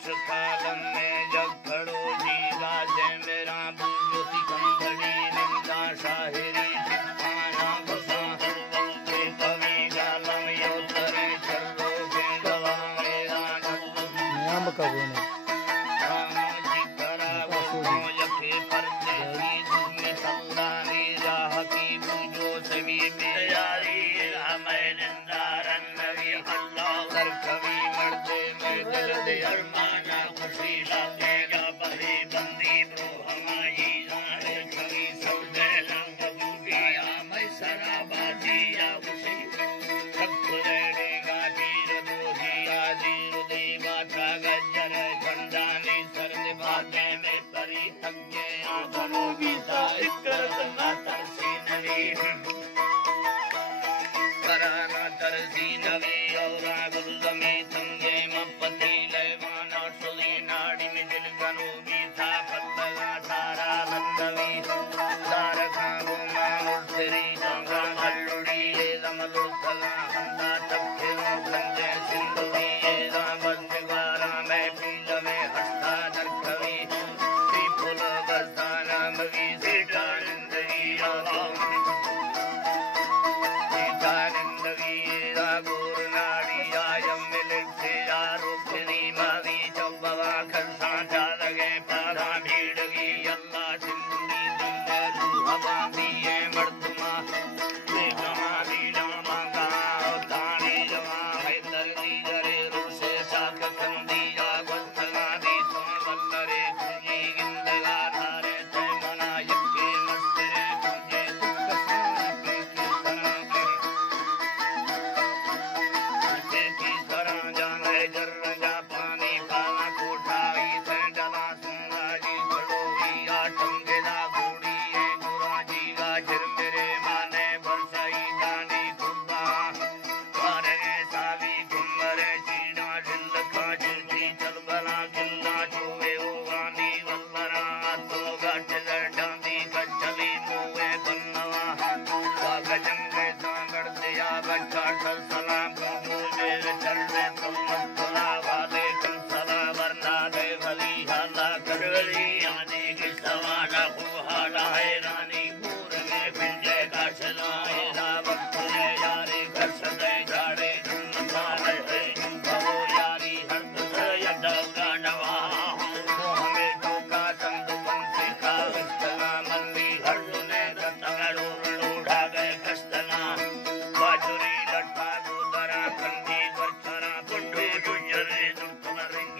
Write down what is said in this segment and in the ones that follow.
इस काल में जग खड़ो जीवा से मेरा बुझो सिकंदरी निंदा शाहिरी चित्ताना बसा के कवि जालम योतरे चलो के गवा मेरा नाम का वो नहीं जी करा वो यके पर्दे की दुनि सल्लानी राह की बुझो सभी बेयारी हमें निंदारन नबी अल्लाह कर कवि मर्दे में दिल दे अरमाना खुशी लाते या बही बंदी ब्रो हमारी जाने कवि सौदे लंग दूबिया मैं सराबाजी या खुशी सब खुलेगा तीर दोही आदि रुदेवा का गजर झंडानी सर्द बाते में परी थके आंखों की साइक करना तरसी नवी कराना तरसी नवी और गुलदमे तंगे मपति लेवाना सुली नाड़ी में दिल गनो की था फलगा सारा लंदवी सार खागो मानुर तेरी जंगा गल्लुड़ी ये दमलो सगा हंदा तक्के गंजे सिंधुवी ये दामर सिवारा में पीलवे हस्ता दरकवी ती फुल बरसाना मगी सीटा निंदगी अल्लाह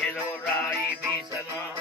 Hello, Rai, be